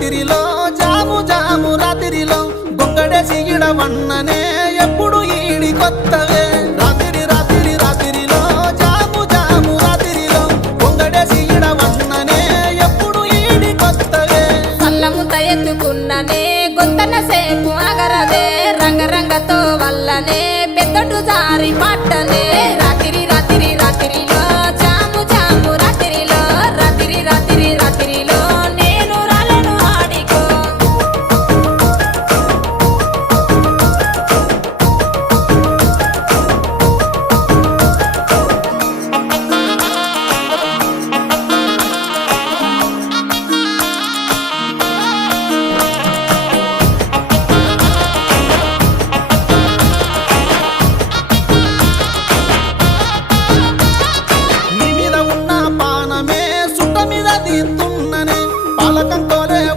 రాత్రిలో జాము జాము రాత్రిలో గొంగడేసి ఇడవన్ననే ఎప్పుడు ఈడి కొత్తవే రాత్రి రాత్రి రాత్రిలో జాము జాము రాత్రిలో గొంగడేసి ఇడవన్ననే ఎప్పుడు ఈడి కొత్తవే సల్లముత ఎత్తుకున్ననే